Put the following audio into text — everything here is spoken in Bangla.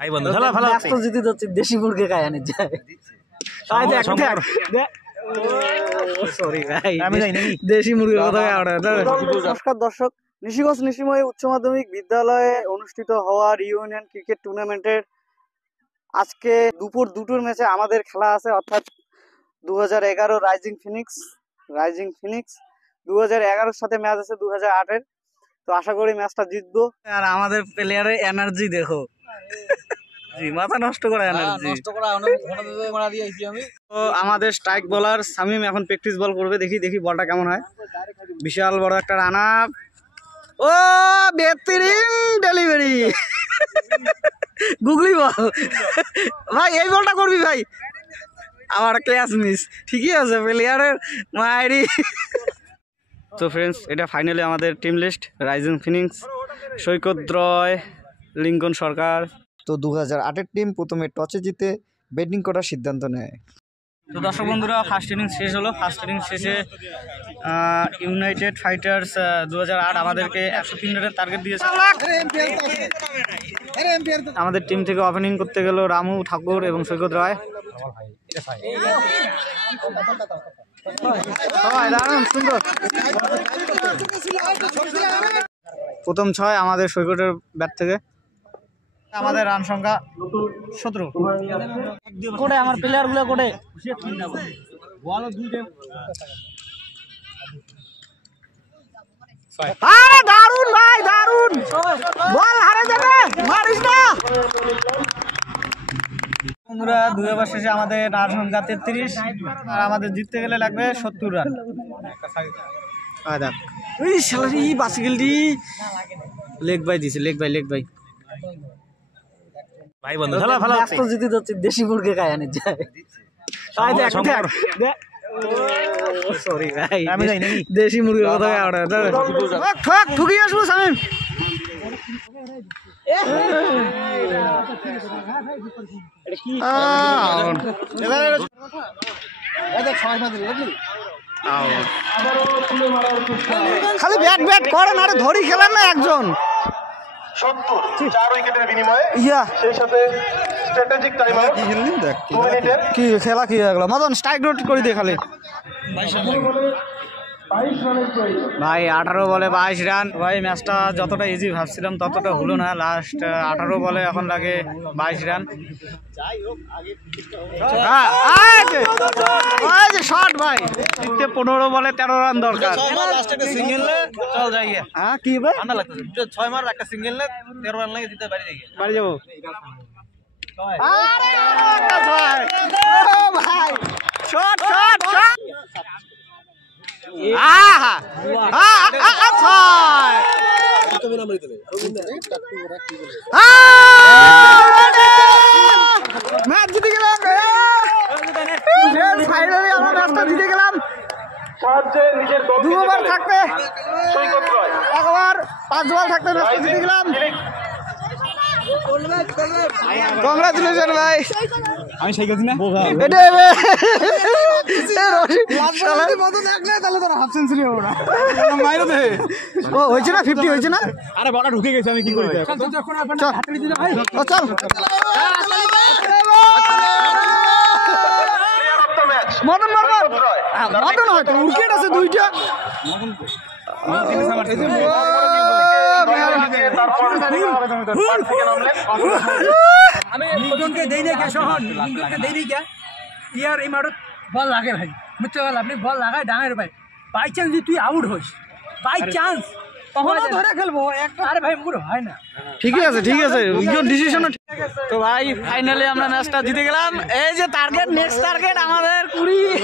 ভাই বন্ধু খেলা ভালো ব্যস্ত জিতে যাচ্ছে দেশি মুরগি খায় আনি যায় তাই দেখ সরি ভাই আমি যাই নাকি দেশি মুরগির কথা নমস্কার দর্শক, নিশিগঞ্জ নিশিময় উচ্চ মাধ্যমিক বিদ্যালয়ে অনুষ্ঠিত হওয়া রিউনিয়ন ক্রিকেট টুর্নামেন্টের আজকে দুপুর 2টোর ম্যাচে আমাদের খেলা আছে, অর্থাৎ 2011 রাইজিং ফিনিক্স 2011-র সাথে ম্যাচ আছে 2008-এর। তো আশা করি ম্যাচটা জিতবো। আর আমাদের প্লেয়ারের এনার্জি দেখো, মাথা নষ্ট করা এনার্জি। তো আমাদের স্ট্রাইক বোলার শামীম এখন প্র্যাকটিস বল করবে, দেখি বলটা কেমন হয়। বিশাল বড় একটা রান আপ, ও বেহতরিন ডেলিভারি, গুগলি বল ভাই, এই বলটা করবি ভাই, আমার ক্লাস মিস। ঠিকই আছে প্লেয়ারের মায়েরি। তো ফ্রেন্ডস, এটা ফাইনালি আমাদের টিম লিস্ট। রাইজিং ফিনিক্স, সৈকত রয়, লিঙ্কন সরকার। তো 2008-এর টিম প্রথমে টসে জিতে ব্যাটিং করার সিদ্ধান্ত নেয়। তো দর্শক বন্ধুরা, ফার্স্ট ইনিংস শেষ হলো। ফার্স্ট ইনিংস শেষে ইউনাইটেড ফাইটার্স 2008 আমাদেরকে 103 রানের টার্গেট দিয়েছে। আমাদের টিম থেকে ওপেনিং করতে গেল রামু ঠাকুর এবং সৈকত রায়। সুন্দর প্রথম 6 আমাদের সৈকতের ব্যাট থেকে। আমাদের রান সংখ্যা 17। কোটে আমার প্লেয়ার গুলো কোটে দারুন ভাই, দারুন বল, হারে যাবে, মারিস না। বন্ধুরা, 2 ওভার শেষে আমাদের রান সংখ্যা 33, আর আমাদের জিততে গেলে লাগবে 70 রান। ওই শালারি বাসিকেলটি লেগ বাই দিছে, লেগ বাই। ভাই বন্ধু খেলা ভালো ব্যস্ত জিতে যাচ্ছে দেশি মুরগি খায় আনি যায় তাই দেখ সরি ভাই, আমি যাই নাকি দেশি মুরগির কথা ঠুকি আসবো শামীম। খালি ব্যাট করেন, আরে ধরি খেলেন না একজন। 4 উইকেটের বিনিময়ে সেই সাথে স্ট্র্যাটেজিক টাইমার কি খেলা কি হয়ে গেল, মদন স্ট্রাইক রোট করে দিয়ে খালি ভাই। 18 বলে 22 রান। ভাই ম্যাচটা যতটা ইজি ভাবছিলাম ততটা হলো না। লাস্ট 18 বলে এখন লাগে 22 রান। শট ভাই, 15 বলে 13 রান দরকার। হ্যাঁ কি হবে, 6 মার একটা সিঙ্গেল নে 13 রান লাগে জিতে বাড়ি যাবো। ভাই শট ম্যাচ জিতে গেলাম, ফাইনালি আমরা ম্যাচটা জিতে গেলাম। 2 ওভার থাকতে, 1 ওভার 5 বল থাকতে ম্যাচটা জিতে গেলাম। কংগ্রাচুলেশন ভাই। আমি সেই গেছি না হয়েছে না 50 হয়েছে না। আরে বড় ঢুকে গেছে, আমি কি করি। চল মদন হয়তো উইকেট আছে 2টা। আমি লিঙ্কনকে দেই না, লিঙ্কনকে দেই নি क्या यार এই মারত বল লাগে ভাই, বুঝতে পারলে আপনি বল লাগায় ডাঙের ভাই, বাই চান্স যদি তুই আউট হইস, বাই চান্স তখন ধরে খেলবো একটা। আরে ভাই মুর হয় না। ঠিকই আছে ডিসিশন। তো ভাই ফাইনালি আমরা ম্যাচটা জিতে গেলাম। এই যে টার্গেট, নেক্সট টার্গেট আমাদের 20।